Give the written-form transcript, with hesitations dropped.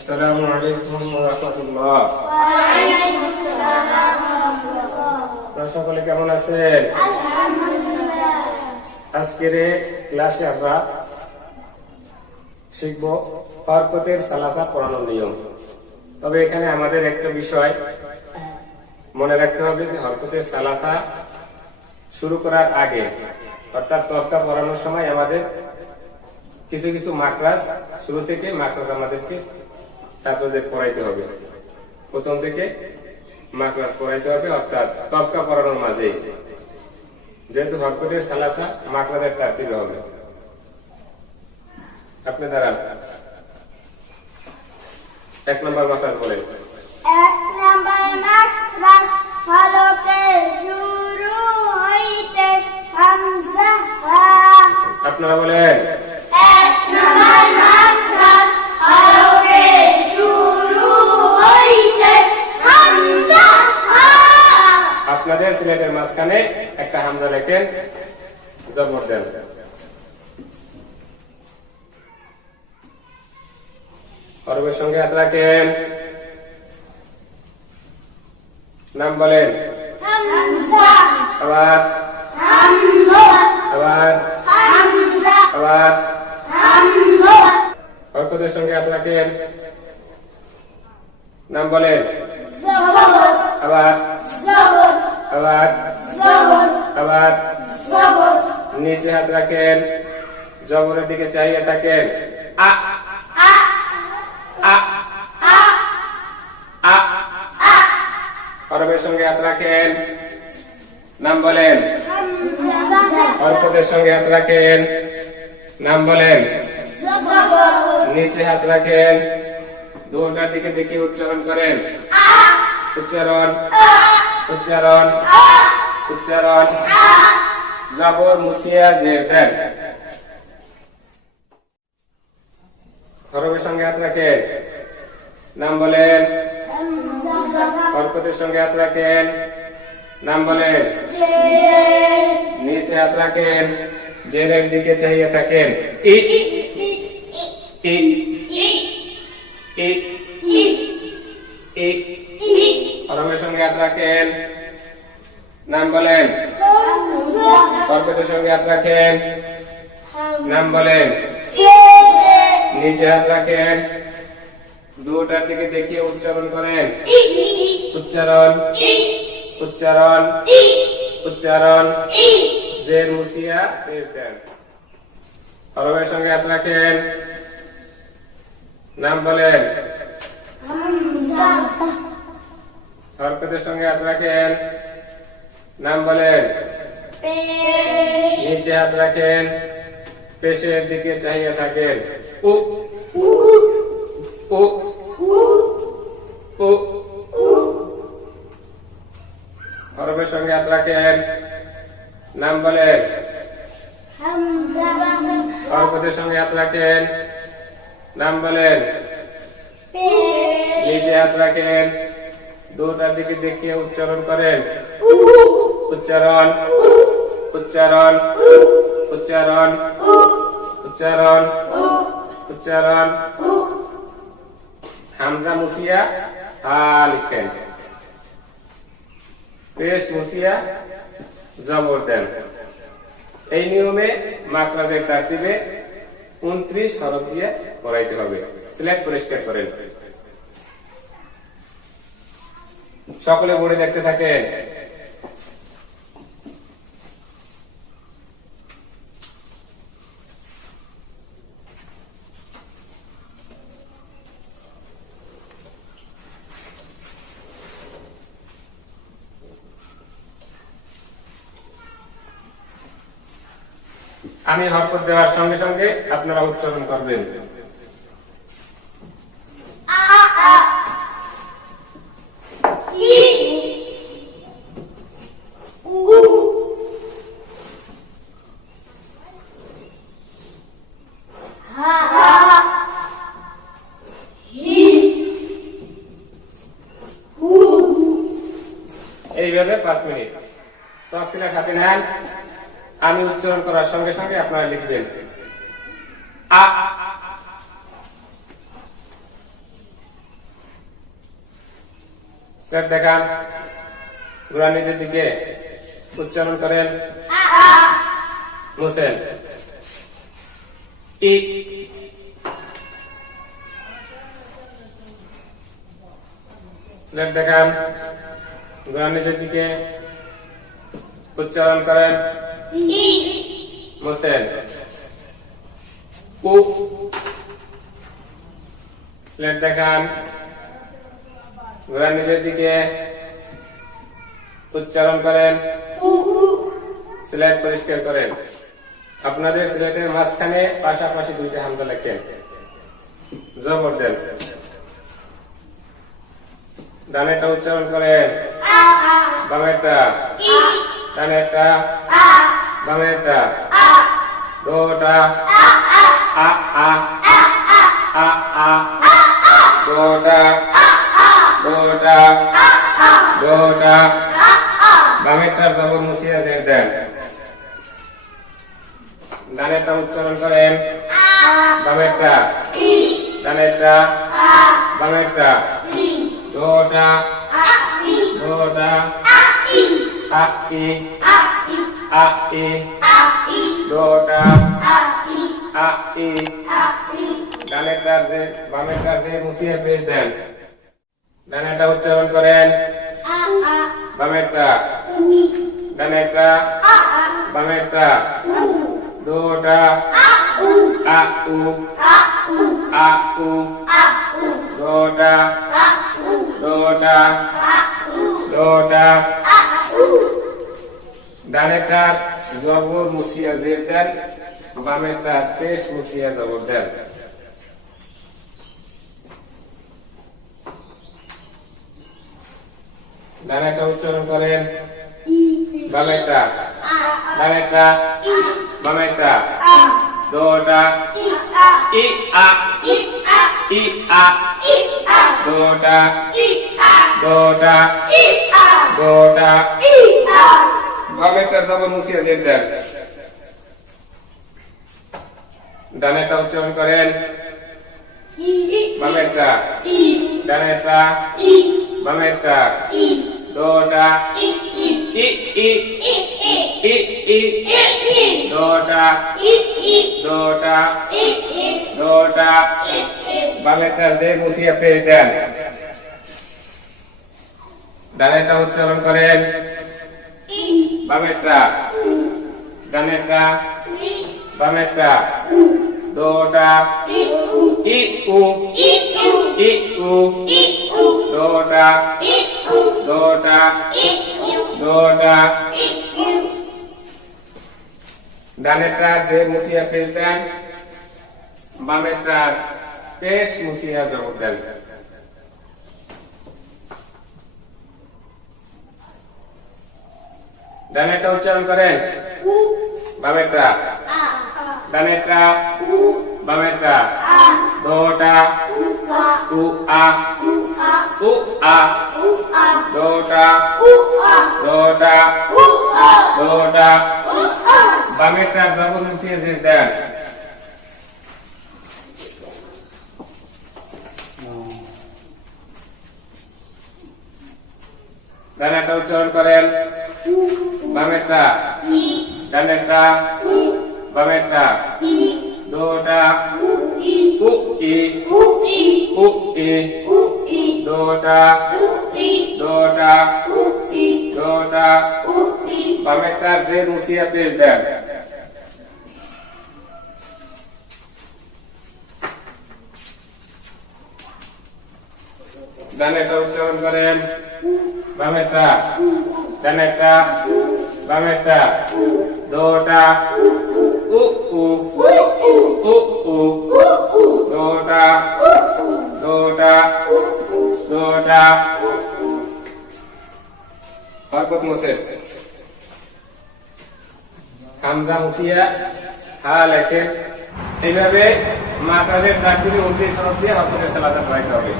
আসসালামু আলাইকুম ওয়া রাহমাতুল্লাহ। ওয়ালাইকুম আসসালাম ওয়া রাহমাতুল্লাহ। আপনারা সকলে কেমন আছেন? আলহামদুলিল্লাহ। আজকের ক্লাসে আমরা শিখব হরকতের সালাসা পড়ানোর নিয়ম। তবে এখানে আমাদের একটা বিষয় মনে রাখতে হবে যে হরকতের সালাসা শুরু করার আগে অর্থাৎ তবকা পড়ানোর সময় আমাদের কিছু কিছু মাকরাজ শুরু থেকে মাকরাজ আমাদেরকে ছাত্রদের পড়াইতে হবে। প্রথম থেকে মাকরাজ পড়াইতে হবে, অর্থাৎ তবকা পড়ানোর মাঝে, যেহেতু হরকতের সালাসা মাকরাজের তারতিবে হবে। আপনি দাঁড়ান, 1 নম্বর মাকরাজ বলেন। 1 নাম্বার মাকরাজ হলকে শুরু হইতে হামজা হা। আপনারা বলেন। 1 নাম্বার মাকরাজ হলকে শুরু হইতে হামজা হা। আপনাদের সিলেটের মাঝখানে একটা হামজা লেখেন, জবর দেন। হরফের সঙ্গে হাত রাখেন, নাম বলেন। হামজা আবার হামজা আবার হামজা আবার হামজা। হরকতের সঙ্গে হাত রাখেন, নাম বলেন। জবর আবার জবর আবার জবর আবার জবর। নিচে হাত রাখেন, জবরের দিকে চাইয়ে থাকেন। আ আ আ আ আ আ। হরফের সঙ্গে হাত রাখেন, নাম বলেন। হামজা হরকতের সঙ্গে হাত রাখেন, নাম বলেন। জবর নিচে হাত রাখেন, দোটার দিকে দেখে উচ্চারণ করেন। আ উচ্চারণ উচ্চারণ উচ্চারণ। জবর মুসিয়া জের দেন। হরফের সঙ্গে হাত রাখেন, নাম বলেন। হামজা হরকতের সঙ্গে হাত রাখেন, নাম বলেন। নিচে হাত রাখেন, জেরের দিকে চাইয়ে থাকেন। ই ই ই ই। হরফের সঙ্গে হাত রাখেন, নাম বলেন। হরকতের সঙ্গে হাত রাখেন, নাম বলেন। নিচে হাত রাখেন, দুটার দিকে দেখিয়ে উচ্চারণ করেন। উচ্চারণ উচ্চারণ উচ্চারণ। জের মুসিয়া পেশ দেন। হরফের সঙ্গে হাত রাখেন, নাম বলেন। হরকতের সঙ্গে হাত রাখেন, নাম বলেন। নিচে হাত রাখেন, পেশের দিকে চাহিয়ে থাকেন। উ উ উ। হরফের সঙ্গে হাত রাখেন, নাম বলেন। হরকতের সঙ্গে হাত রাখেন, নাম বলেন। নিচে হাত রাখেন, দুটার দিকে দেখিয়ে উচ্চারণ করেন। উচ্চারণ উচ্চারণ উচ্চারণ উচ্চারণ উচ্চারণ। হামজা মুসিয়া হা লিখেন, পেশ মুসিয়া জবর দেন। এই নিয়মে মাকরাজের তারতিবে 29 হরফ দিয়ে পড়াইতে হবে। সিলেক্ট পরিষ্কার করেন। সকলে বোর্ডে দেখতে থাকেন। আমি হরকত দেওয়ার সঙ্গে সঙ্গে আপনারা উচ্চারণ করবেন। এইভাবে 5 মিনিট সিলেক্ট হাতে নেন। আমি উচ্চারণ করার সঙ্গে সঙ্গে আপনারা লিখবেন। আ স্যার দেখান, ঘোড়া নিচের দিকে উচ্চারণ করেন, মুছেন, ই। স্লেট দেখান, ঘোড়া নিচের দিকে উচ্চারণ করেন, মুছেন, উ। স্লেট দেখান, ঘোড়া নিচের দিকে উচ্চারণ করেন, স্লেট পরিষ্কার করেন। আপনাদের স্লেটের মাঝখানে পাশাপাশি দুইটা হামজা লেখেন, জবর দেন। ডানেরটা উচ্চারণ করেন, বামেরটা, ডানেরটা, বামেরটা, দোটা, আ আ আ আ, দোটা, দোটা, দোটা। বামেরটার জবর মুছিয়া জের দেন। ডানেরটা উচ্চারণ করেন, বামেরটা, ডানেরটা, বামেরটা, দোটা, দোটা, আ ই, আ ই, দোটা, আ ই। ডানেরটার যে বামেরটার যে মুছিয়া পেশ দেন। ডানেরটা উচ্চারণ করেন, বামেরটা, ডানেরটা, বামেরটা, দোটা, আ উ, আ উ, দোটা, দোটা, দোটা। ডানেরটার জবর মুছিয়া জের দেন, বামেরটার পেশ মুছিয়া জবর দেন। ডানেরটা উচ্চারণ করেন, বামেরটা, ডানেরটা, বামেরটা, দোটা, ই আ, ই আ, দোটা, দোটা, দোটা। বামেরটার জবর মুছিয়া জের দেন। ডানেরটা উচ্চারণ করেন, বামেরটা, ডানেরটা, বামেরটা, দোটা, ই ই, ই ই, দোটা, দোটা, দোটা। বামেরটার যে মুছিয়া পেশ দেন। ডানেরটা উচ্চারণ করেন, বামেরটা, ডানেরটা, বামেরটা, দোটা, ই উ, ই উ, দোটা, দোটা, দোটা। ডানেরটা যে মুছিয়া পেশ দেন, বামেরটা পেশ মুছিয়া জবর দেন। ডানেরটা উচ্চারণ করেন, বামেরটা, ডানেরটা, বামেরটা, দোটা, উ আ, উ আ, দোটা, দোটা, দোটা। বামেরটার জবর মুছিয়া জের দেন। ডানেরটা উচ্চারণ করেন, বামেরটা, ডানেরটা, বামেরটা, দোটা, উ ই, উ ই, দোটা, দোটা, দোটা। বামেরটার যে মুছিয়া পেশ দেন। ডানেরটা উচ্চারণ করেন, বামেরটা, ডানেরটা, বামেরটা, দোটা, উ উ, উ উ, দোটা, দোটা, দোটা। হরকত মুছে, হামজা মুছিয়া হা লেখেন। এইভাবে মাতাদের দাখিলি উদ্দেশ্য হচ্ছে হরকতের সালাতে পড়াইতে হবে।